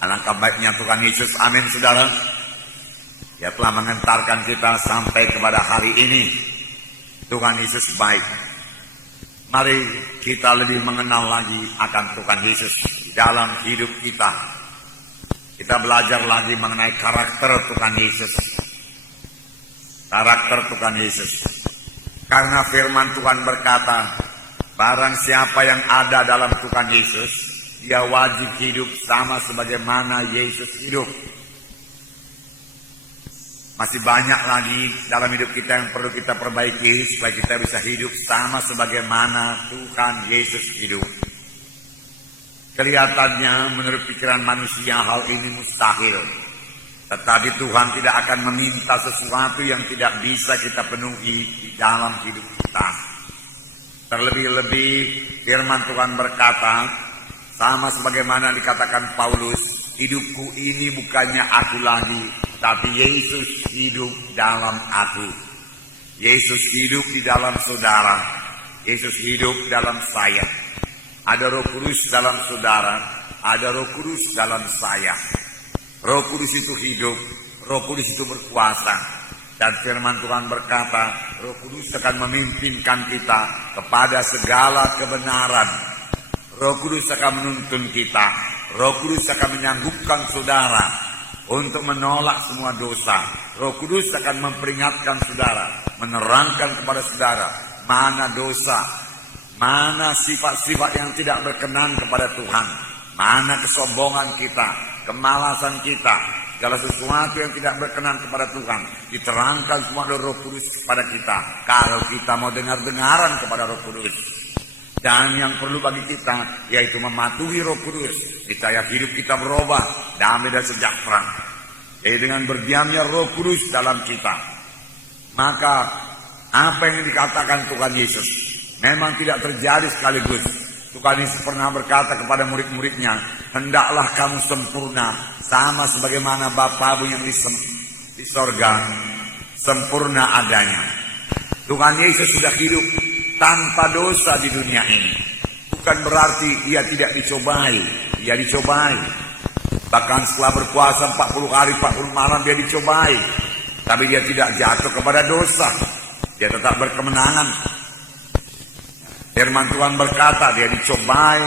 Alangkah baiknya Tuhan Yesus, amin saudara. Dia telah mengantarkan kita sampai kepada hari ini. Tuhan Yesus baik. Mari kita lebih mengenal lagi akan Tuhan Yesus di dalam hidup kita. Kita belajar lagi mengenai karakter Tuhan Yesus. Karakter Tuhan Yesus. Karena firman Tuhan berkata, barang siapa yang ada dalam Tuhan Yesus, dia wajib hidup sama sebagaimana Yesus hidup. Masih banyak lagi dalam hidup kita yang perlu kita perbaiki supaya kita bisa hidup sama sebagaimana Tuhan Yesus hidup. Kelihatannya menurut pikiran manusia hal ini mustahil. Tetapi Tuhan tidak akan meminta sesuatu yang tidak bisa kita penuhi di dalam hidup kita. Terlebih-lebih firman Tuhan berkata, sama sebagaimana dikatakan Paulus, hidupku ini bukannya aku lagi, tapi Yesus hidup dalam aku. Yesus hidup di dalam saudara. Yesus hidup dalam saya. Ada Roh Kudus dalam saudara, ada Roh Kudus dalam saya. Roh Kudus itu hidup, Roh Kudus itu berkuasa. Dan firman Tuhan berkata, Roh Kudus akan memimpinkan kita kepada segala kebenaran. Roh Kudus akan menuntun kita. Roh Kudus akan menyanggupkan saudara untuk menolak semua dosa. Roh Kudus akan memperingatkan saudara, menerangkan kepada saudara mana dosa, mana sifat-sifat yang tidak berkenan kepada Tuhan, mana kesombongan kita, kemalasan kita, segala sesuatu yang tidak berkenan kepada Tuhan diterangkan semua oleh Roh Kudus kepada kita. Kalau kita mau dengar-dengaran kepada Roh Kudus. Dan yang perlu bagi kita yaitu mematuhi Roh Kudus. Supaya hidup kita berubah, damai dan sejahtera. Jadi dengan berdiamnya Roh Kudus dalam kita, maka apa yang dikatakan Tuhan Yesus memang tidak terjadi sekaligus. Tuhan Yesus pernah berkata kepada murid-muridnya, hendaklah kamu sempurna sama sebagaimana Bapamu yang di sorga sempurna adanya. Tuhan Yesus sudah hidup tanpa dosa di dunia ini. Bukan berarti dia tidak dicobai. Dia dicobai. Bahkan setelah berpuasa 40 hari 40 malam dia dicobai. Tapi dia tidak jatuh kepada dosa. Dia tetap berkemenangan. Firman Tuhan berkata, dia dicobai,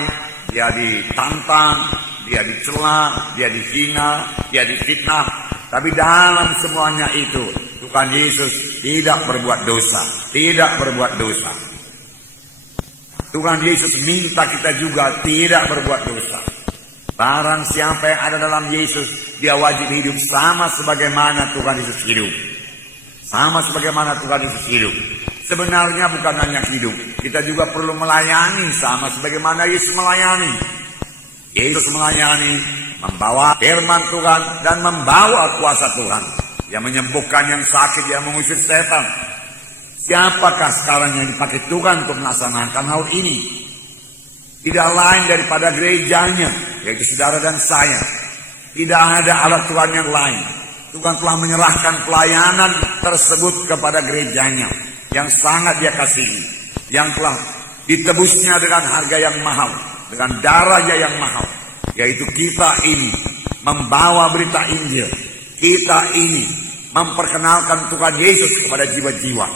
dia ditantang, dia dicela, dia dihina, dia difitnah. Tapi dalam semuanya itu Tuhan Yesus tidak berbuat dosa. Tidak berbuat dosa. Tuhan Yesus minta kita juga tidak berbuat dosa. Barang siapa yang ada dalam Yesus, dia wajib hidup sama sebagaimana Tuhan Yesus hidup. Sama sebagaimana Tuhan Yesus hidup. Sebenarnya bukan hanya hidup, kita juga perlu melayani sama sebagaimana Yesus melayani. Yesus melayani, membawa firman Tuhan dan membawa kuasa Tuhan. Dia menyembuhkan yang sakit, dia mengusir setan. Siapakah sekarang yang dipakai Tuhan untuk melaksanakan hal ini? Tidak lain daripada gerejanya, yaitu saudara dan saya. Tidak ada alat Tuhan yang lain. Tuhan telah menyerahkan pelayanan tersebut kepada gerejanya yang sangat dia kasihi, yang telah ditebusnya dengan harga yang mahal, dengan darahnya yang mahal, yaitu kita ini membawa berita Injil. Kita ini memperkenalkan Tuhan Yesus kepada jiwa-jiwa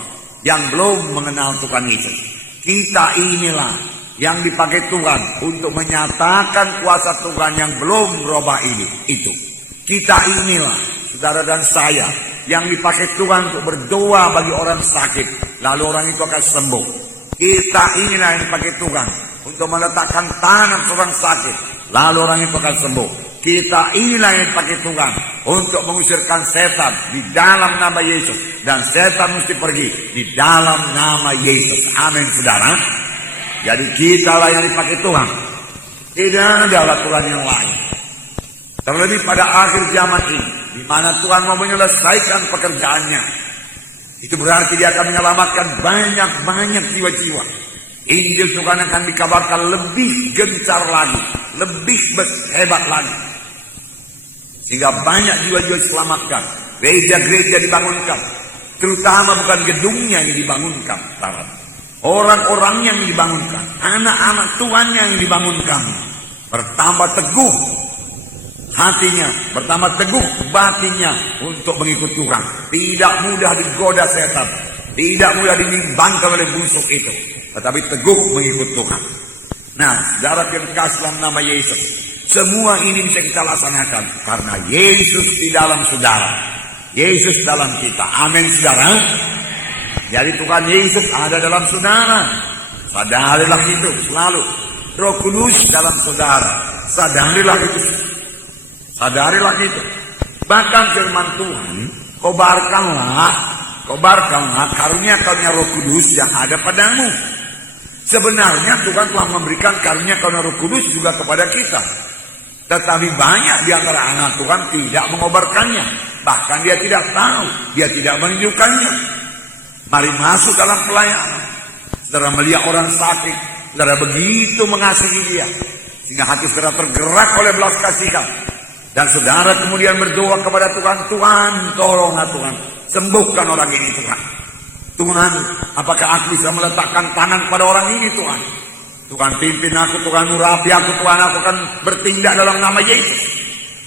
yang belum mengenal Tuhan Yesus. Kita inilah yang dipakai Tuhan untuk menyatakan kuasa Tuhan yang belum berubah itu. Kita inilah, saudara dan saya, yang dipakai Tuhan untuk berdoa bagi orang sakit, lalu orang itu akan sembuh. Kita inilah yang dipakai Tuhan untuk meletakkan tangan orang sakit, lalu orang itu akan sembuh. Kita inilah yang dipakai Tuhan untuk mengusirkan setan di dalam nama Yesus, dan setan mesti pergi di dalam nama Yesus. Amin, saudara. Jadi kitalah yang dipakai Tuhan. Tidak ada alat Tuhan yang lain. Terlebih pada akhir zaman ini, di mana Tuhan mau menyelesaikan pekerjaannya. Itu berarti dia akan menyelamatkan banyak-banyak jiwa-jiwa. Injil Tuhan akan dikabarkan lebih gencar lagi, lebih hebat lagi. Sehingga banyak jiwa-jiwa diselamatkan. Gereja-gereja dibangunkan. Terutama bukan gedungnya yang dibangunkan. Orang-orang yang dibangunkan. Anak-anak Tuhan yang dibangunkan. Bertambah teguh. hatinya, bertambah teguh batinnya untuk mengikut Tuhan. Tidak mudah digoda setan, tidak mudah dinimbangkan oleh busuk itu, tetapi teguh mengikut Tuhan. Nah, saudara yang kasih dalam nama Yesus, semua ini bisa kita laksanakan karena Yesus di dalam saudara, Yesus dalam kita. Amin, saudara. Jadi Tuhan Yesus ada dalam saudara. Sadarilah itu selalu. Roh Kudus dalam saudara. Sadarilah itu. Sadarilah itu. Bahkan firman Tuhan, kobarkanlah karunia-karunia Roh Kudus yang ada padamu. Sebenarnya Tuhan telah memberikan karunia-karunia Roh Kudus juga kepada kita. Tetapi banyak di antara anak Tuhan tidak mengobarkannya. Bahkan dia tidak tahu, dia tidak menunjukkannya. Mari masuk dalam pelayanan. Saudara melihat orang sakit, saudara begitu mengasihi dia, sehingga hati saudara tergerak oleh belas kasihan. Dan saudara kemudian berdoa kepada Tuhan, Tuhan tolonglah Tuhan, sembuhkan orang ini Tuhan. Tuhan, apakah aku bisa meletakkan tangan pada orang ini Tuhan? Tuhan pimpin aku, Tuhan urapi aku, Tuhan aku akan bertindak dalam nama Yesus.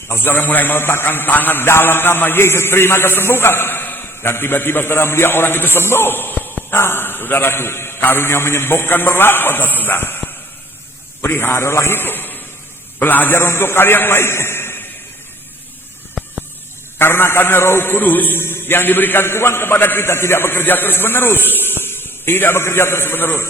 Kalau saudara mulai meletakkan tangan dalam nama Yesus, terima kesembuhan. Dan tiba-tiba saudara melihat orang itu sembuh. Nah, saudaraku, karunia menyembuhkan berlaku atas saudara. Peliharalah itu. Belajar untuk kalian lainnya. Karena Roh Kudus yang diberikan Tuhan kepada kita tidak bekerja terus-menerus. Tidak bekerja terus-menerus.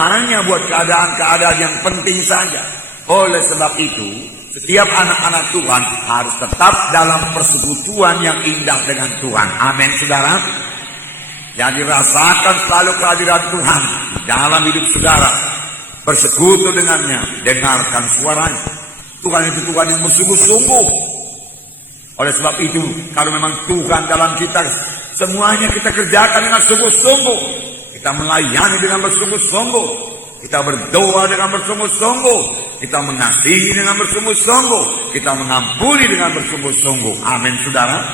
Hanya buat keadaan-keadaan yang penting saja. Oleh sebab itu, setiap anak-anak Tuhan harus tetap dalam persekutuan yang indah dengan Tuhan. Amin, saudara. Jadi rasakan selalu kehadiran Tuhan dalam hidup saudara. Bersekutu dengannya, dengarkan suaranya. Tuhan itu Tuhan yang bersungguh-sungguh. Oleh sebab itu, kalau memang Tuhan dalam kita, semuanya kita kerjakan dengan sungguh-sungguh. Kita melayani dengan bersungguh-sungguh. Kita berdoa dengan bersungguh-sungguh. Kita mengasihi dengan bersungguh-sungguh. Kita mengampuni dengan bersungguh-sungguh. Amin, saudara.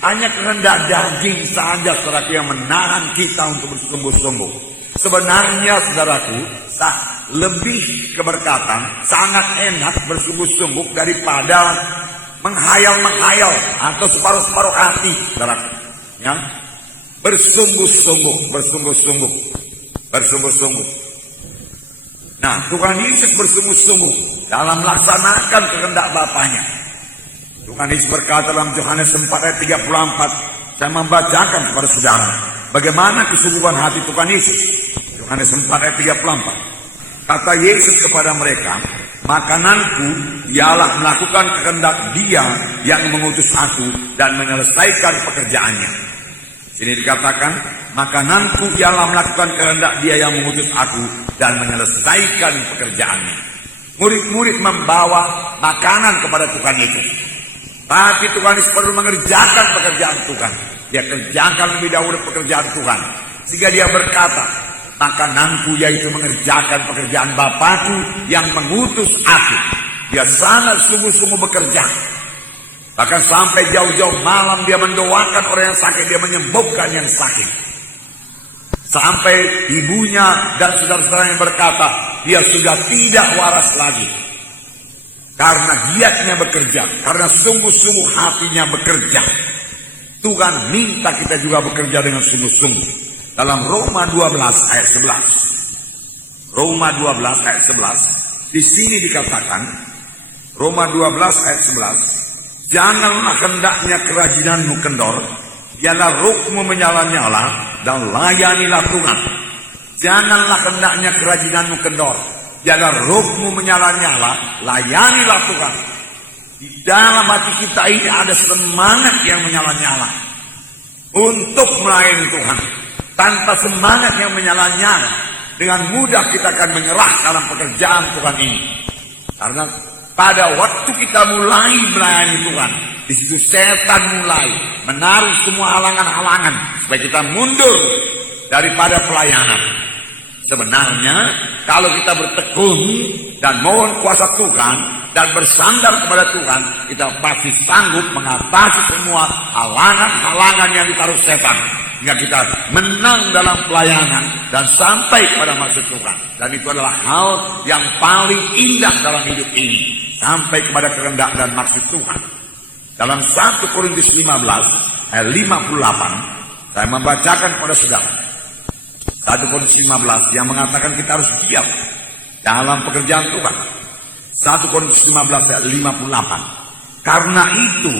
Hanya kehendak daging saja, saudaraku, yang menahan kita untuk bersungguh-sungguh. Sebenarnya, saudaraku, lebih keberkatan, sangat enak bersungguh-sungguh daripada menghayal-menghayal atau separuh-separuh hati, saudaraku. Ya? Bersungguh-sungguh, bersungguh-sungguh, bersungguh-sungguh. Nah, Tuhan Yesus bersungguh-sungguh dalam melaksanakan kehendak Bapanya. Tuhan Yesus berkata dalam Yohanes 4 ayat 34, saya membacakan kepada saudara bagaimana kesungguhan hati Tuhan Yesus. Yohanes 4 ayat 34. Kata Yesus kepada mereka, makananku ialah melakukan kehendak Dia yang mengutus aku dan menyelesaikan pekerjaannya. Sini dikatakan, makananku ialah melakukan kehendak Dia yang mengutus aku dan menyelesaikan pekerjaannya. Murid-murid membawa makanan kepada Tuhan Yesus. Tapi Tuhan Yesus perlu mengerjakan pekerjaan Tuhan. Dia kerjakan lebih dahulu pekerjaan Tuhan. Sehingga dia berkata, makananku yaitu mengerjakan pekerjaan Bapakku yang mengutus aku. Dia sangat sungguh-sungguh bekerja. Bahkan sampai jauh-jauh malam dia mendoakan orang yang sakit. Dia menyembuhkan yang sakit. Sampai ibunya dan saudara-saudara yang berkata, dia sudah tidak waras lagi. Karena giatnya bekerja, karena sungguh-sungguh hatinya bekerja. Tuhan minta kita juga bekerja dengan sungguh-sungguh. Dalam Roma 12 ayat 11. Roma 12 ayat 11. Di sini dikatakan, Roma 12 ayat 11. Janganlah hendaknya kerajinanmu kendor, biarlah rohmu menyala-nyala dan layanilah Tuhan. Janganlah hendaknya kerajinanmu kendor, biarlah rohmu menyala-nyala, layanilah Tuhan. Di dalam hati kita ini ada semangat yang menyala-nyala untuk melayani Tuhan. Tanpa semangat yang menyala-nyala, dengan mudah kita akan menyerah dalam pekerjaan Tuhan ini. Karena pada waktu kita mulai melayani Tuhan, di situ setan mulai menaruh semua halangan-halangan supaya kita mundur daripada pelayanan. Sebenarnya kalau kita bertekun dan mohon kuasa Tuhan dan bersandar kepada Tuhan, kita pasti sanggup mengatasi semua halangan-halangan yang ditaruh setan, hingga kita menang dalam pelayanan dan sampai pada maksud Tuhan. Dan itu adalah hal yang paling indah dalam hidup ini. sampai kepada kehendak dan maksud Tuhan. Dalam 1 Korintus 15 ayat 58, saya membacakan kepada saudara 1 Korintus 15 yang mengatakan kita harus diam dalam pekerjaan Tuhan. 1 Korintus 15 ayat 58. Karena itu,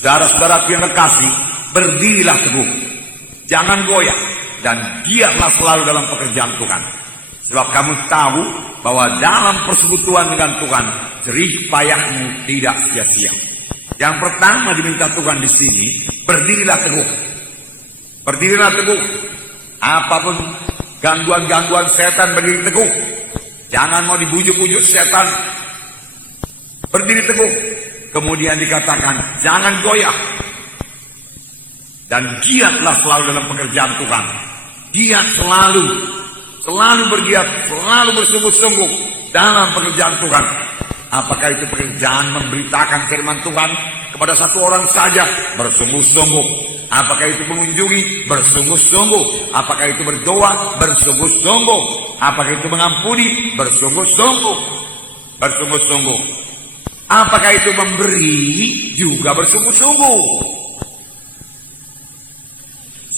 saudara-saudara yang terkasih, berdirilah teguh, jangan goyah, dan giatlah selalu dalam pekerjaan Tuhan. Sebab kamu tahu bahwa dalam persekutuan dengan Tuhan, jerih payahmu tidak sia-sia. Yang pertama diminta Tuhan di sini, berdirilah teguh. Berdirilah teguh. Apapun gangguan-gangguan setan, berdiri teguh. Jangan mau dibujuk-bujuk setan. Berdiri teguh. Kemudian dikatakan, jangan goyah. Dan giatlah selalu dalam pekerjaan Tuhan. Giat selalu bergiat, selalu bersungguh-sungguh dalam pekerjaan Tuhan. Apakah itu pekerjaan memberitakan firman Tuhan kepada satu orang saja? Bersungguh-sungguh. Apakah itu mengunjungi? Bersungguh-sungguh. Apakah itu berdoa? Bersungguh-sungguh. Apakah itu mengampuni? Bersungguh-sungguh. Bersungguh-sungguh. Apakah itu memberi? Juga bersungguh-sungguh.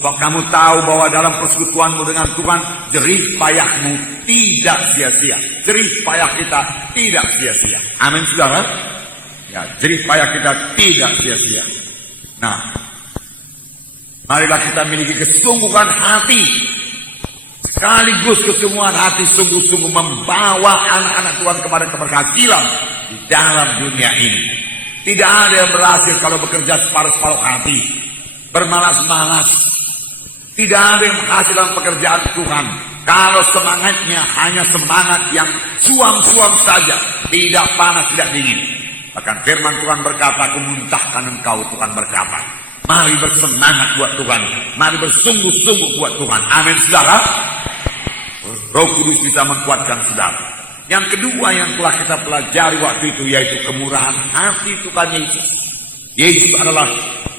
Sebab kamu tahu bahwa dalam persekutuanmu dengan Tuhan, jerih payahmu tidak sia-sia. Jerih payah kita tidak sia-sia. Amin, saudara. Ya, jerih payah kita tidak sia-sia. Nah, marilah kita miliki kesungguhan hati. Sekaligus kesungguhan hati sungguh-sungguh membawa anak-anak Tuhan kepada keberhasilan di dalam dunia ini. Tidak ada yang berhasil kalau bekerja separuh-separuh hati, bermalas-malas. Tidak ada yang berhasil dalam pekerjaan Tuhan kalau semangatnya hanya semangat yang suam-suam saja, tidak panas, tidak dingin. Bahkan firman Tuhan berkata, aku muntahkan engkau, Tuhan berkata. Mari bersemangat buat Tuhan, mari bersungguh-sungguh buat Tuhan. Amin, saudara. Roh Kudus bisa menguatkan saudara. Yang kedua yang telah kita pelajari waktu itu, yaitu kemurahan hati Tuhan Yesus. Yesus adalah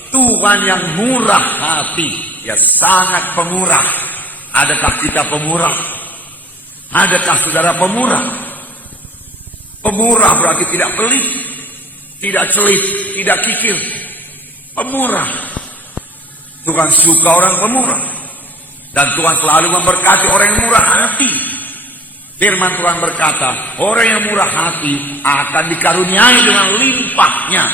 Tuhan yang murah hati. Ya, sangat pemurah. Adakah kita pemurah? Adakah saudara pemurah? Pemurah berarti tidak pelit, tidak celit, tidak kikir. Pemurah. Tuhan suka orang pemurah. Dan Tuhan selalu memberkati orang yang murah hati. Firman Tuhan berkata, orang yang murah hati akan dikaruniai dengan limpahnya.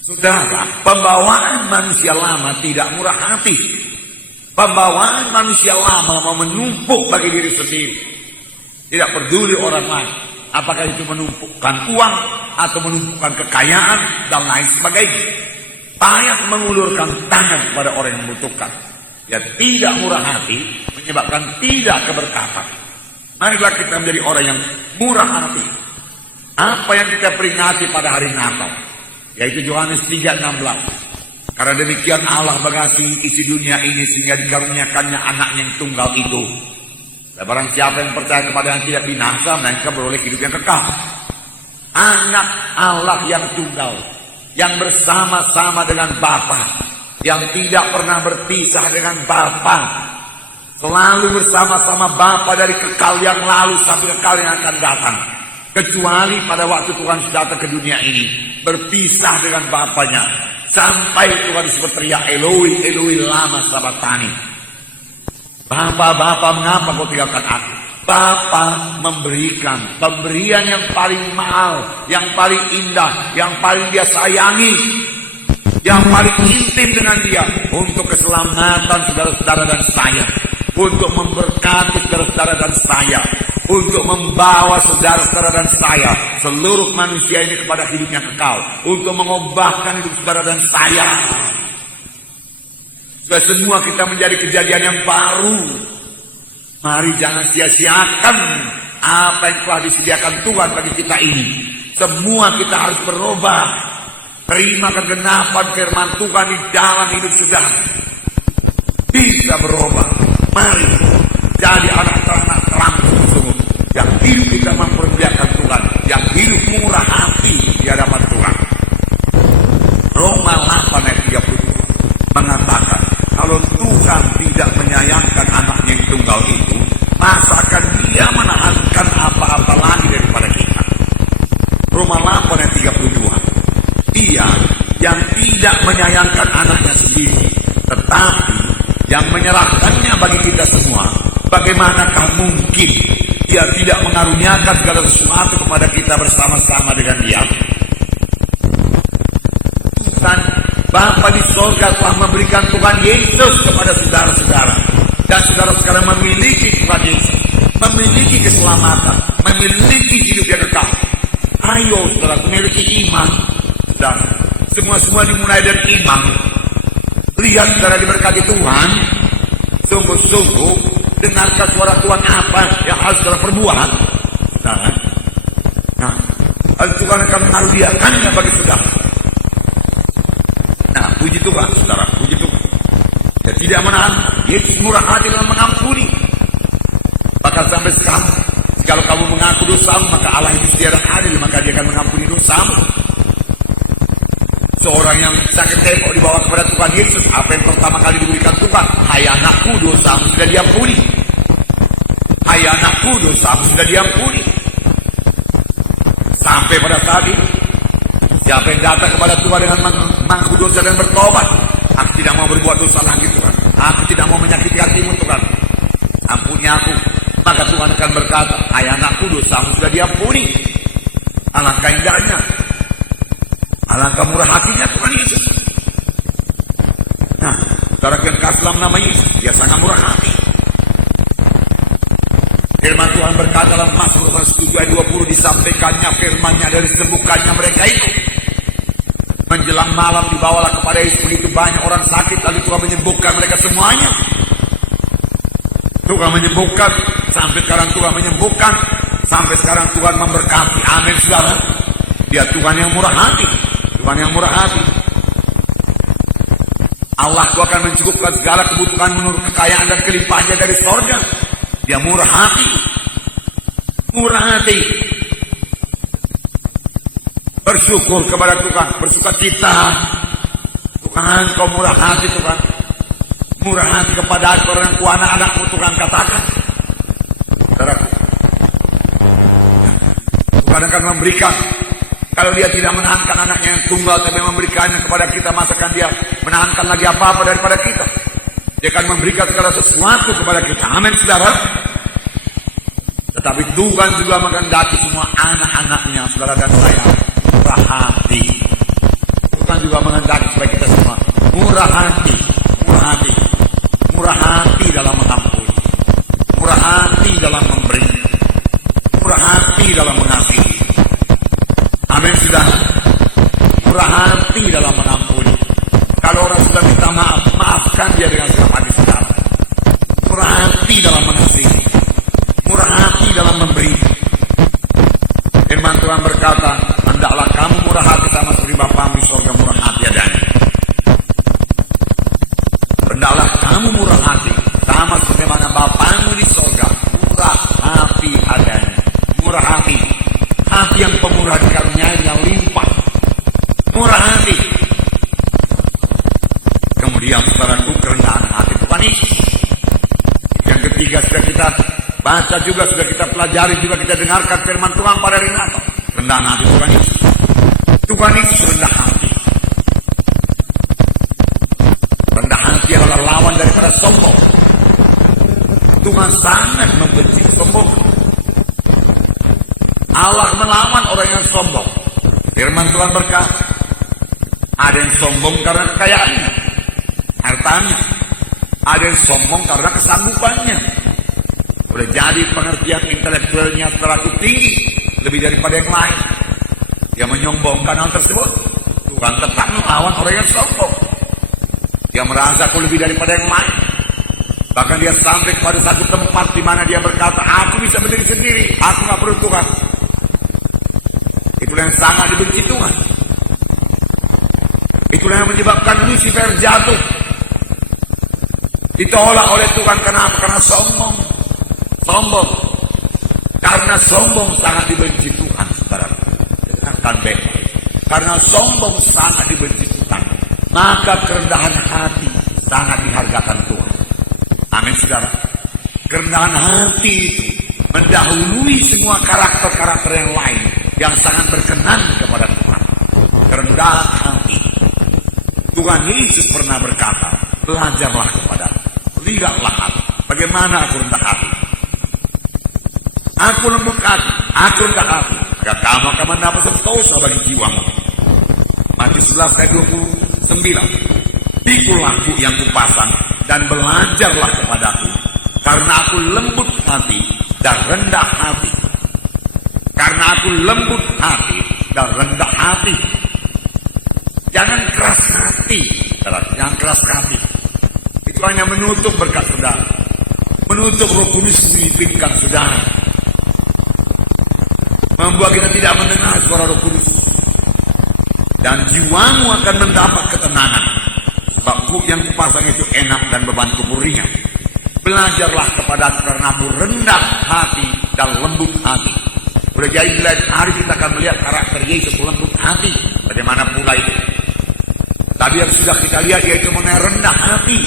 Saudara, pembawaan manusia lama tidak murah hati. Pembawaan manusia lama mau menumpuk bagi diri sendiri. Tidak peduli orang lain. Apakah itu menumpukan uang atau menumpukan kekayaan dan lain sebagainya. Payah mengulurkan tangan kepada orang yang membutuhkan. Ya, tidak murah hati menyebabkan tidak keberkatan. Marilah kita menjadi orang yang murah hati. Apa yang kita peringati pada hari Natal? Yaitu Yohanes 3:16. Karena demikian Allah mengasihi isi dunia ini sehingga dikaruniakannya anaknya yang tunggal itu. Dan barang siapa yang percaya kepada yang tidak binasa, melainkan beroleh hidup yang kekal. Anak Allah yang tunggal, yang bersama-sama dengan Bapa, yang tidak pernah berpisah dengan Bapa, selalu bersama-sama Bapa dari kekal yang lalu sampai kekal yang akan datang. Kecuali pada waktu Tuhan datang ke dunia ini, berpisah dengan Bapanya, sampai Tuhan disebut teriak, Eloi, Eloi lama sabatani. Bapa, mengapa kau tinggalkan aku? Bapa memberikan pemberian yang paling mahal, yang paling indah, yang paling dia sayangi, yang paling intim dengan dia, untuk keselamatan saudara-saudara dan saya, untuk memberkati saudara-saudara dan saya, untuk membawa saudara-saudara dan saya, seluruh manusia ini kepada hidup yang kekal, untuk mengubahkan hidup saudara dan saya, supaya semua kita menjadi kejadian yang baru. Mari jangan sia-siakan apa yang telah disediakan Tuhan bagi kita ini. Semua kita harus berubah. Terima kegenapan firman Tuhan di dalam hidup saudara. Bisa berubah. Mari jadi anak-anak terang sungguh-sungguh, yang hidup kita mempermuliakan Tuhan, yang hidup murah hati di hadapan Tuhan. Roma 8 ayat 30 mengatakan, kalau Tuhan tidak menyayangkan anaknya yang tunggal itu, masa akan dia menahankan apa-apa lagi daripada kita. Roma menyayangkan anaknya sendiri, tetapi yang menyerahkannya bagi kita semua. Bagaimanakah mungkin dia tidak mengaruniakan segala sesuatu kepada kita bersama-sama dengan dia? Tuhan Bapa di sorga telah memberikan Tuhan Yesus kepada saudara-saudara, dan saudara sekarang memiliki Tuhan Yesus, memiliki keselamatan, memiliki hidup yang kekal. Ayo saudara, memiliki iman. Dan semua dimulai dari iman. Lihat saudara diberkati Tuhan, sungguh-sungguh dengarkan suara Tuhan apa yang harus saudara perbuat. Nah, Tuhan akan mengaruniakannya bagi saudara. Nah, puji Tuhan, saudara, puji Tuhan. Dia tidak menahan, Yesus murah hati dalam mengampuni. Bahkan sampai sekarang, kalau kamu mengaku dosamu, maka Allah itu setia dan adil, maka dia akan mengampuni dosamu. Seorang yang sakit tepok dibawa kepada Tuhan Yesus, apa yang pertama kali diberikan Tuhan? Hai anakku, dosamu sudah diampuni. Hai anakku, dosamu sudah diampuni. Sampai pada saat ini, siapa yang datang kepada Tuhan dengan mengaku dosa dan bertobat, aku tidak mau berbuat dosa lagi Tuhan, aku tidak mau menyakiti hatimu Tuhan, ampuni aku. Maka Tuhan akan berkata, hai anakku, dosamu sudah diampuni. Alangkah indahnya, alangkah murah hatinya Tuhan Yesus. Nah, saudara kekasih dalam nama Yesus, dia sangat murah hati. Firman Tuhan berkata dalam Mazmur 7 ayat 20, disampaikannya firman-Nya dan disembuhkannya mereka itu. Menjelang malam dibawalah kepada Yesus begitu banyak orang sakit, lalu Tuhan menyembuhkan mereka semuanya. Tuhan menyembuhkan, sampai sekarang Tuhan menyembuhkan, sampai sekarang Tuhan memberkati. Amin saudara. Dia Tuhan yang murah hati, Tuhan yang murah hati. Allah itu akan mencukupkan segala kebutuhan menurut kekayaan dan kelimpahannya dari sorga. Dia murah hati, murah hati. Bersyukur kepada Tuhan, bersuka cita. Tuhan, kau murah hati Tuhan. Murah hati kepada orang tua anak-anakmu Tuhan, katakan. Saudaraku, Tuhan akan memberikan. Kalau dia tidak menahankan anaknya yang tunggal, tapi memberikannya kepada kita, masakan dia menahankan lagi apa-apa daripada kita? Dia akan memberikan segala sesuatu kepada kita. Amin saudara. Tetapi Tuhan juga menghendaki semua anak-anaknya, saudara dan saya, murah hati. Tuhan juga menghendaki supaya kita semua murah hati, murah hati, murah hati dalam mengampuni, murah hati dalam memberi, murah hati dalam mengasihi. Amin saudara. Murah hati dalam mengampuni. Kalau orang sudah minta maaf, maafkan dia dengan senang hati saudara. Murah hati dalam mengasihi, murah hati dalam memberi. Firman Tuhan berkata, hendaklah kamu murah hati sama seperti Bapamu di sorga murah hati adanya. Hendaklah kamu murah hati sama sebagaimana Bapamu di sorga murah hati adanya. Murah hati, hati yang pemurah dikaruniai yang limpah. Murah hati. Kemudian saudaraku, kerendahan hati Tuhan Yesus. Yang ketiga sudah kita baca juga, sudah kita pelajari juga, kita dengarkan firman Tuhan pada hari ini. Rendahan hati Tuhan Yesus. Tuhan Yesus rendah hati. Rendah hati adalah lawan daripada sombong. Tuhan sangat membenci sombong. Allah melawan orang yang sombong. Firman Tuhan berkata, ada yang sombong karena kekayaannya, hartanya. Ada yang sombong karena kesanggupannya. Udah jadi pengertian intelektualnya terlalu tinggi, lebih daripada yang lain. Dia menyombongkan hal tersebut. Tuhan tetap melawan orang yang sombong. Dia merasa aku lebih daripada yang lain. Bahkan dia sampai pada satu tempat di mana dia berkata, aku bisa berdiri sendiri, aku gak perlu Tuhan. Itulah yang sangat dibenci Tuhan. Itulah yang menyebabkan Lucifer jatuh, ditolak oleh Tuhan. Kenapa? Karena sombong. Sombong. Karena sombong sangat dibenci Tuhan, saudara. Dengarkan baik-baik. Karena sombong sangat dibenci Tuhan, maka kerendahan hati sangat dihargakan Tuhan. Amin saudara. Kerendahan hati itu mendahului semua karakter-karakter yang lain yang sangat berkenan kepada Tuhan. Kerendahan hati. Tuhan Yesus pernah berkata, belajarlah kepada, lihatlah hati, bagaimana aku rendah hati. Aku lembut hati, aku rendah hati, maka kamu akan mendapat sentosa bagi jiwamu. Matius 11 ayat 29. Pikulah aku yang kupasang dan belajarlah kepadaku, karena aku lembut hati dan rendah hati. Karena aku lembut hati dan rendah hati. Jangan keras hati, jangan keras hati. Itu hanya menutup berkat saudara, menutup Roh Kudus mengizinkan saudara, membuat kita tidak mendengar suara Roh Kudus. Dan jiwamu akan mendapat ketenangan, sebab yang kupasang itu enak dan bebanku ringan. Belajarlah kepada karena aku rendah hati dan lembut hati. Boleh jadi hari kita akan melihat karakter Yesus lembut hati. Bagaimana pula itu? Tapi yang sudah kita lihat yaitu mengenai rendah hati.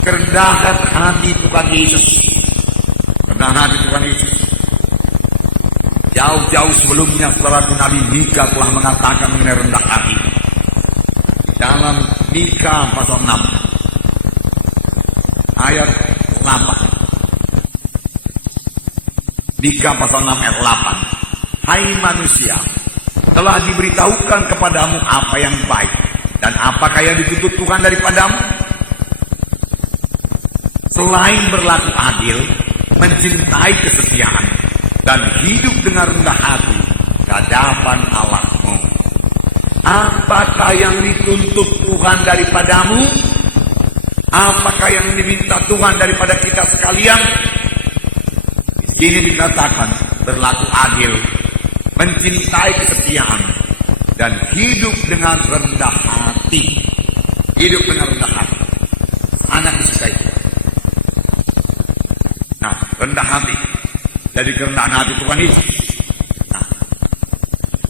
Kerendahan hati Tuhan Yesus. Kerendahan hati Tuhan Yesus. Jauh-jauh sebelumnya saudaraku Nabi Mika telah mengatakan mengenai rendah hati. Dalam Mika pasal 6 ayat 8. Mika pasal 6 ayat 8. Hai manusia, telah diberitahukan kepadamu apa yang baik, dan apakah yang dituntut Tuhan daripadamu? Selain berlaku adil, mencintai kesetiaan, dan hidup dengan rendah hati ke hadapan Allahmu. Apakah yang dituntut Tuhan daripadamu? Apakah yang diminta Tuhan daripada kita sekalian? Di sini dikatakan berlaku adil, mencintai kesetiaan, dan hidup dengan rendah hati. Hidup dengan rendah hati. Anak disukai Tuhan. Nah, rendah hati. Jadi kerendahan hati Tuhan Yesus. Nah,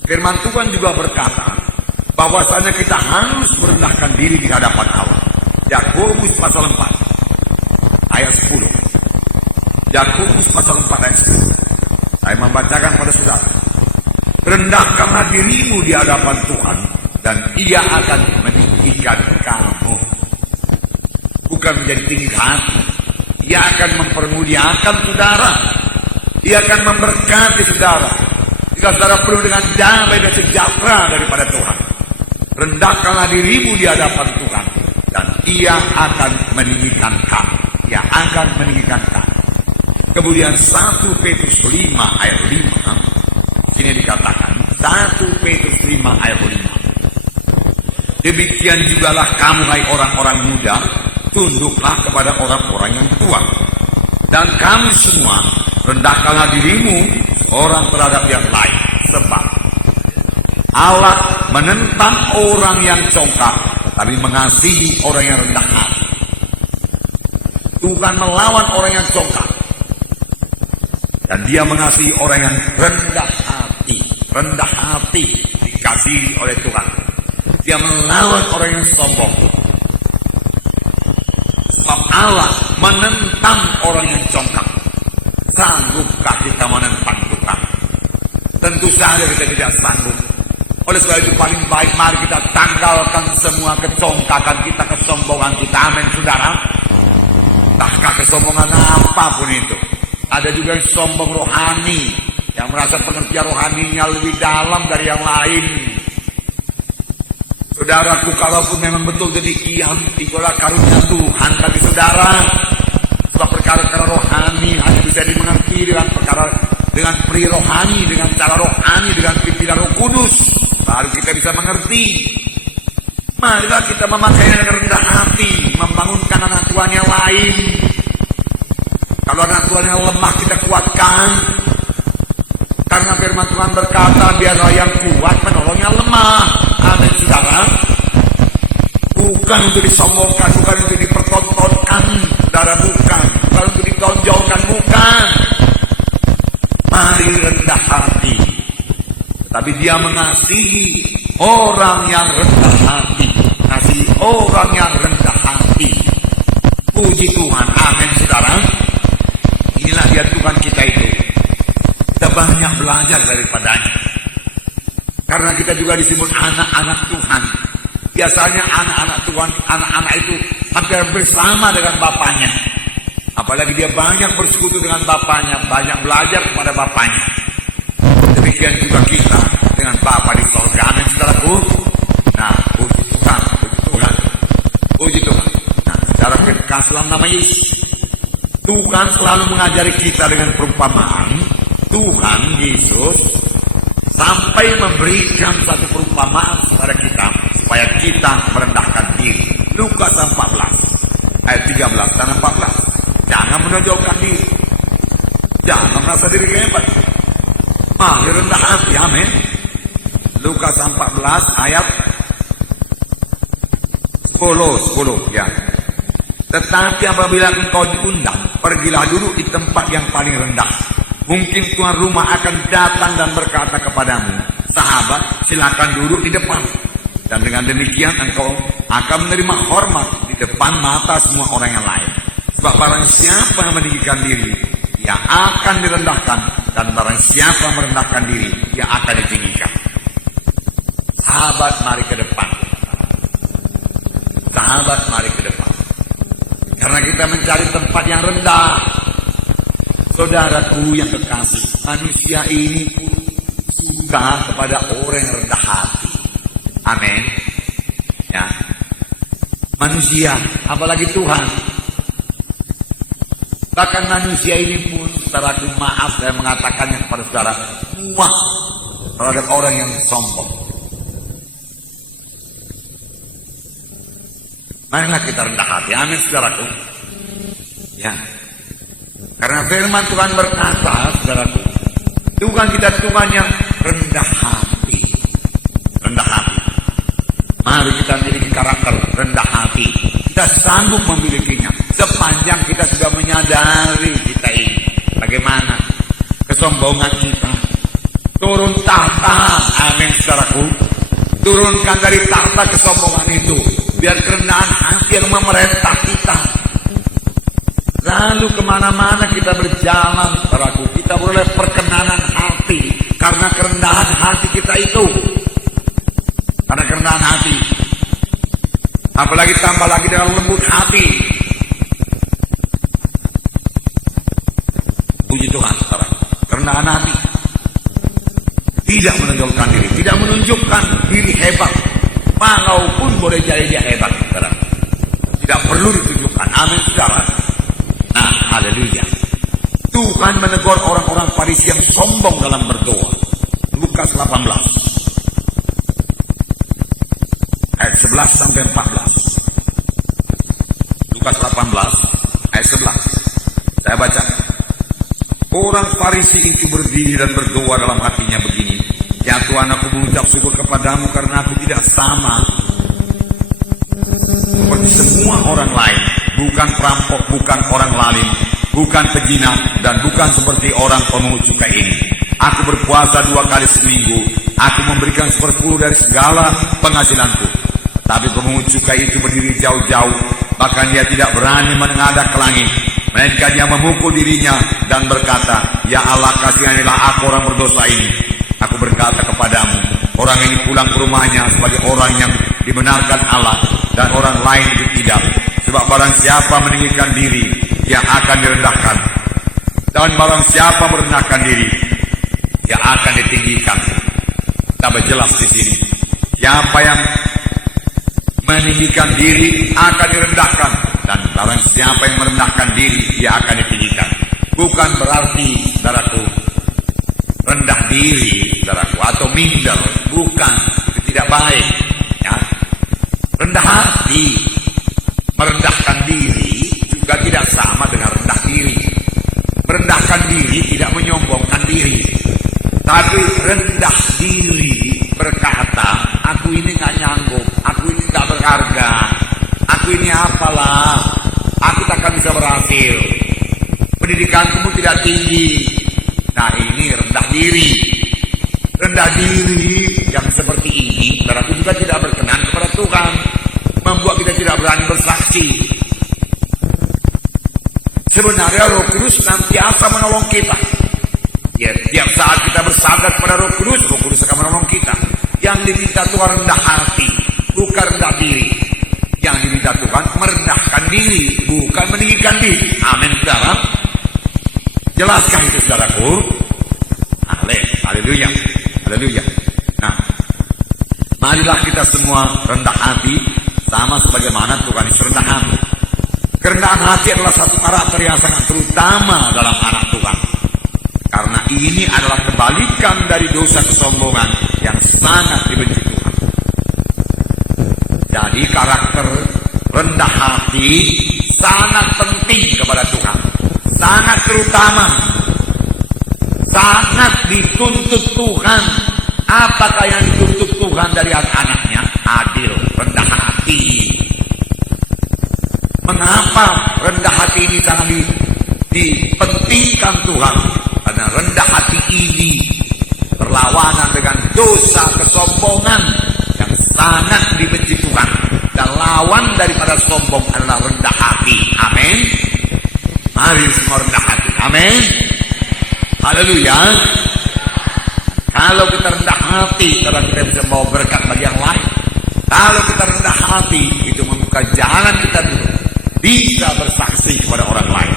firman Tuhan juga berkata bahwasanya kita harus merendahkan diri di hadapan Allah. Yakobus pasal 4 ayat 10. Yakobus pasal 4 ayat 10. Saya membacakan pada saudara. Rendahkanlah dirimu di hadapan Tuhan, dan Ia akan meninggikan kamu. Bukan menjadi tinggi hati. Ia akan mempermuliakan saudara. Ia akan memberkati saudara. Jika saudara penuh dengan damai dan sejahtera daripada Tuhan. Rendahkanlah dirimu di hadapan Tuhan, dan Ia akan meninggikan kamu. Ia akan meninggikan kamu. Kemudian 1 Petrus 5 ayat 5. Ini dikatakan 1 Petrus 5 ayat 5. Demikian jugalah kamu hai orang-orang muda, tunduklah kepada orang-orang yang tua. Dan kamu semua rendahkanlah dirimu orang terhadap yang lain, sebab Allah menentang orang yang congkak, tapi mengasihi orang yang rendah hati. Tuhan melawan orang yang congkak, dan Dia mengasihi orang yang rendah hati. Rendah hati dikasihi oleh Tuhan. Dia melawan orang yang sombong. Sebab Allah menentang orang yang congkak. Sanggupkah kita menentang Tuhan? Tentu saja kita tidak sanggup. Oleh sebab itu paling baik mari kita tanggalkan semua kecongkakan kita, kesombongan kita. Amin saudara. Entahkah kesombongan apapun itu. Ada juga yang sombong rohani, yang merasa pengertian rohaninya lebih dalam dari yang lain. Saudaraku, kalaupun memang betul demikian, itulah karunia Tuhan bagi saudara. Sebab perkara-perkara rohani hanya bisa dimengerti dengan perkara, dengan pri rohani, dengan cara rohani, dengan pimpinan Roh Kudus. Baru kita bisa mengerti. Marilah kita memakainya dengan rendah hati, membangunkan anak Tuhan yang lain. Kalau anak Tuhan yang lemah kita kuatkan. Karena firman Tuhan berkata, biarlah yang kuat menolong yang lemah. Amin saudara. Bukan untuk disombongkan, bukan untuk dipertontonkan, saudara, bukan. Bukan untuk ditonjolkan, bukan. Mari rendah hati. Tapi Dia mengasihi orang yang rendah hati. Mengasihi orang yang rendah hati. Puji Tuhan. Amin saudara. Inilah Dia Tuhan kita itu. Kita banyak belajar daripadanya. Karena kita juga disebut anak-anak Tuhan. Biasanya anak-anak Tuhan, anak-anak itu hampir bersama dengan bapaknya. Apalagi dia banyak bersekutu dengan bapaknya, banyak belajar kepada bapaknya. Demikian juga kita dengan Bapa di sorga. Amin, saudaraku. Nah, puji Tuhan, puji Tuhan, puji Tuhan. Nah, secara kekasih dalam nama Yesus, Tuhan selalu mengajari kita dengan perumpamaan. Tuhan Yesus sampai memberikan satu perumpamaan kepada kita supaya kita merendahkan diri. Lukas 14 ayat 13 dan 14. Jangan menonjolkan diri, jangan merasa diri hebat, mari rendah hati. Amin. Lukas 14 ayat 10 ya. Tetapi apabila engkau diundang, pergilah duduk di tempat yang paling rendah. Mungkin tuan rumah akan datang dan berkata kepadamu, sahabat, silakan duduk di depan. Dan dengan demikian engkau akan menerima hormat di depan mata semua orang yang lain. Sebab barang siapa yang meninggikan diri, ia akan direndahkan. Dan barang siapa merendahkan diri, ia akan ditinggikan. Sahabat, mari ke depan. Sahabat, mari ke depan. Karena kita mencari tempat yang rendah. Saudaraku yang kekasih, manusia ini pun suka kepada orang yang rendah hati. Amin. Ya. Manusia, apalagi Tuhan. Bahkan manusia ini pun, saudaraku, maaf saya mengatakannya kepada saudara, muak terhadap orang yang sombong. Marilah kita rendah hati. Amin, saudaraku. Ya. Karena firman Tuhan berkata, saudaraku, Tuhan kita Tuhan yang rendah hati. Rendah hati. Mari kita memiliki karakter rendah hati. Kita sanggup memilikinya sepanjang kita sudah menyadari kita ini bagaimana kesombongan kita. Turun tahta, amin, saudaraku. Turunkan dari tahta kesombongan itu, biar kerendahan hati yang memerintah kita. Lalu kemana-mana kita berjalan, saudaraku, kita boleh perkenanan hati. Karena kerendahan hati kita itu. Karena kerendahan hati. Apalagi tambah lagi dengan lembut hati. Puji Tuhan, saudaraku. Kerendahan hati. Tidak menonjolkan diri. Tidak menunjukkan diri hebat. Walaupun boleh jadi dia hebat, saudaraku. Tidak perlu ditunjukkan. Amin, saudara. Nah, haleluya. Tuhan menegur orang-orang Farisi yang sombong dalam berdoa. Lukas 18 ayat 11 sampai 14. Lukas 18 ayat 11. Saya baca. Orang Farisi itu berdiri dan berdoa dalam hatinya begini, ya Tuhan, aku mengucap syukur kepadamu karena aku tidak sama seperti semua orang lain. Bukan perampok, bukan orang lalim, bukan pezina, dan bukan seperti orang pemungut cukai ini. Aku berpuasa 2 kali seminggu. Aku memberikan 1/10 dari segala penghasilanku. Tapi pemungut cukai itu berdiri jauh-jauh. Bahkan dia tidak berani menengadah ke langit, melainkan dia memukul dirinya dan berkata, ya Allah, kasihanilah aku orang berdosa ini. Aku berkata kepadamu, orang ini pulang ke rumahnya sebagai orang yang dibenarkan Allah, dan orang lain itu tidak. Sebab barang siapa meninggikan diri, ia akan direndahkan. Dan barang siapa merendahkan diri, ia akan ditinggikan. Tambah jelas di sini. Siapa yang meninggikan diri akan direndahkan. Dan barang siapa yang merendahkan diri, ia akan ditinggikan. Bukan berarti, saudaraku, rendah diri, saudaraku, atau minder. Bukan, itu tidak baik. Ya. Rendah hati, merendahkan diri juga tidak sama dengan rendah diri. Merendahkan diri tidak menyombongkan diri. Tapi rendah diri berkata, aku ini gak nyanggup, aku ini gak berharga, aku ini apalah, aku takkan bisa berhasil, pendidikanku tidak tinggi. Nah, ini rendah diri. Rendah diri yang seperti ini berarti juga tidak berkenan kepada Tuhan, membuat kita tidak berani bersaksi. Sebenarnya Roh Kudus senantiasa menolong kita. Ya, tiap saat kita bersandar kepada Roh Kudus akan menolong kita. Yang diminta Tuhan rendah hati, bukan rendah bukan meninggikan diri. Amin, saudara. Jelaskan itu, saudaraku. Haleluya. Haleluya. Nah, marilah kita semua rendah hati, sama sebagaimana Tuhan Yesus rendah hati. Kerendahan hati adalah satu karakter yang sangat terutama dalam anak Tuhan. Karena ini adalah kebalikan dari dosa kesombongan yang sangat dibenci Tuhan. Jadi karakter rendah hati sangat penting kepada Tuhan. Sangat terutama. Sangat dituntut Tuhan. Apakah yang dituntut Tuhan dari anak-anaknya? Adil, rendah hati. Mengapa rendah hati ini sangat dipentingkan Tuhan? Karena rendah hati ini berlawanan dengan dosa kesombongan yang sangat dibenci Tuhan. Dan lawan daripada sombong adalah rendah hati. Amin. Mari semua rendah hati. Amin. Haleluya. Kalau kita rendah hati, karena kita bisa membawa berkat bagi yang lain. Kalau kita rendah hati, itu membuka jalan kita dulu bisa bersaksi kepada orang lain.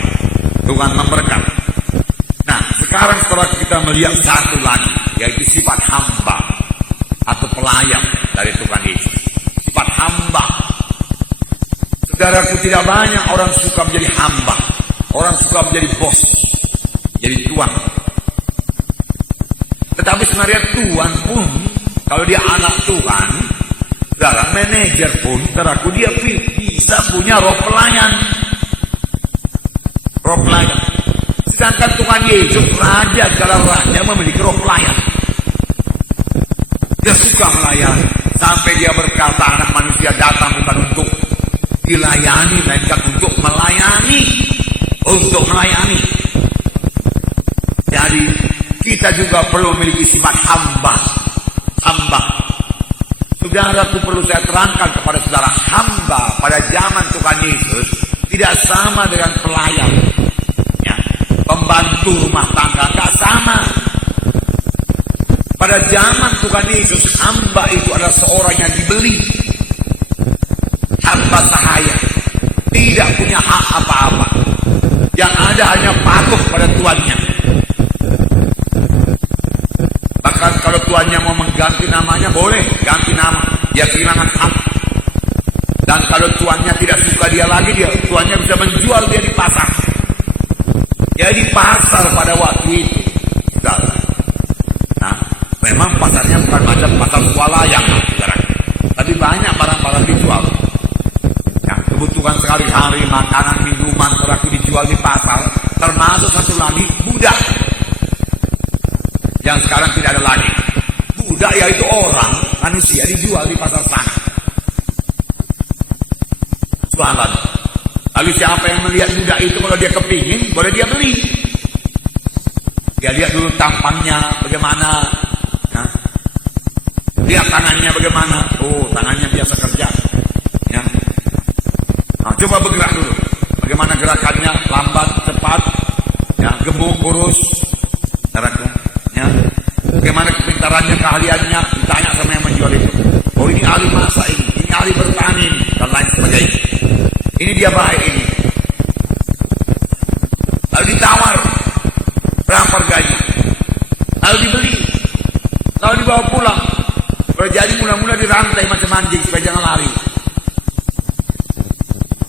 Tuhan memberkati. Nah, sekarang setelah kita melihat satu lagi, yaitu sifat hamba atau pelayan dari Tuhan Yesus. Sifat hamba. Saudaraku, tidak banyak orang suka menjadi hamba. Orang suka menjadi bos, jadi tuan. Tetapi sebenarnya Tuhan pun, kalau dia anak Tuhan, saudara, manajer pun, saudaraku, dia bisa punya roh pelayan. Roh pelayan. Sedangkan Tuhan Yesus, Raja segala raja, memiliki roh pelayan. Dia suka melayani. Sampai dia berkata, anak manusia datang bukan untuk dilayani, melainkan untuk melayani. Untuk melayani. Jadi, kita juga perlu memiliki sifat hamba. Hamba. Saudaraku, perlu saya terangkan kepada saudara, hamba pada zaman Tuhan Yesus tidak sama dengan pelayan. Ya, pembantu rumah tangga tidak sama. Pada zaman Tuhan Yesus, hamba itu adalah seorang yang dibeli. Hamba sahaya. Tidak punya hak apa-apa. Yang ada hanya patuh pada tuannya. Bahkan kalau tuannya mau mengganti namanya, boleh ganti nama. Dia kehilangan hak. Dan kalau tuannya tidak suka dia lagi, tuannya bisa menjual dia di pasar. Ya, di pasar pada waktu itu. Nah, memang pasarnya bukan macam pasar swalayan, tapi banyak barang-barang dijual. Yang kebutuhan sehari-hari, makanan, minuman, teraku dijual di pasar. Termasuk satu lagi, budak. Yang sekarang tidak ada lagi. Budak yaitu orang, manusia dijual di pasar sana. Jualan. Lalu siapa yang melihat budak itu, kalau dia kepingin, boleh dia beli. Dia lihat dulu tampangnya bagaimana. Ya. Lihat tangannya bagaimana. Oh, tangannya biasa kerja. Ya. Nah, coba bergerak dulu. Bagaimana gerakannya, lambat, cepat, ya, gemuk, kurus. Ya. Bagaimana kepintarannya, keahliannya, ditanya sama yang menjual itu. Oh, ini ahli masak ini ahli bertani ini, dan lain sebagainya. Ini dia baik ini. Lalu ditawar, berapa harganya? Lalu dibeli, lalu dibawa pulang. Kalau jadi mula-mula dirantai macam anjing supaya jangan lari.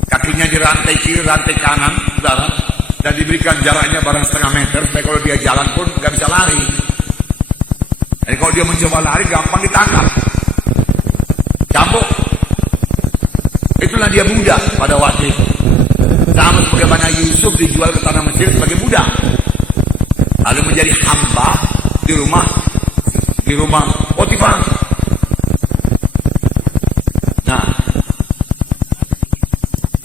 Kakinya dirantai kiri, rantai kanan, saudara, dan diberikan jaraknya barang setengah meter supaya kalau dia jalan pun nggak bisa lari. Jadi kalau dia mencoba lari, gampang ditangkap. Cambuk. Itulah dia budak pada waktu itu. Sama sebagaimana Yusuf dijual ke tanah Mesir sebagai budak. Lalu menjadi hamba di rumah Potifar. Nah,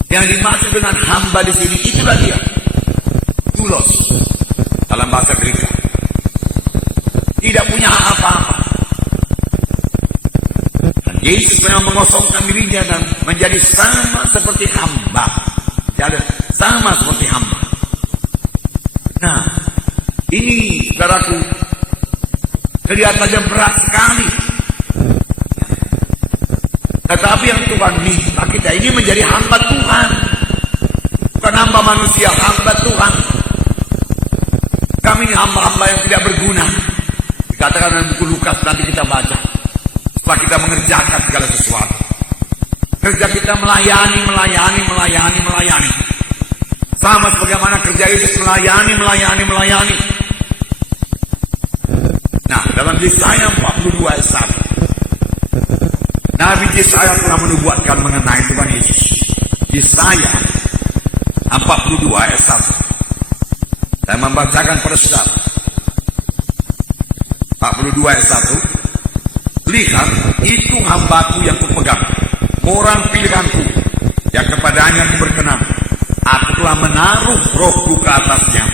yang dimaksud dengan hamba di sini itulah dia. Doulos dalam bahasa Greek. Tidak punya apa-apa. Dan Yesus memang mengosongkan dirinya dan menjadi sama seperti hamba. Jadi sama seperti hamba. Nah, ini saudaraku kelihatannya berat sekali. Tetapi yang Tuhan minta kita ini menjadi hamba Tuhan. manusia, hamba Tuhan. Kami ini hamba-hamba yang tidak berguna. Dikatakan dalam buku Lukas, nanti kita baca. Setelah kita mengerjakan segala sesuatu, kerja kita melayani. Sama sebagaimana kerja itu melayani. Nah, dalam Yesaya 42 ayat 1, Nabi Yesaya telah menubuatkan mengenai Tuhan Yesus. Yesaya 42 ayat 1. Saya membacakan pada saudara. 42 ayat 1. Lihat, itu hambaku yang kupegang, orang pilihanku, yang kepadanya aku berkenan. Aku telah menaruh rohku ke atasnya,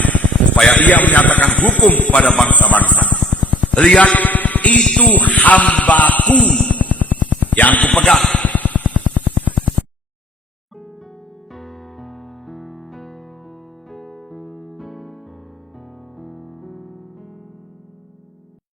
supaya ia menyatakan hukum pada bangsa-bangsa. Lihat, itu hambaku yang kupegang.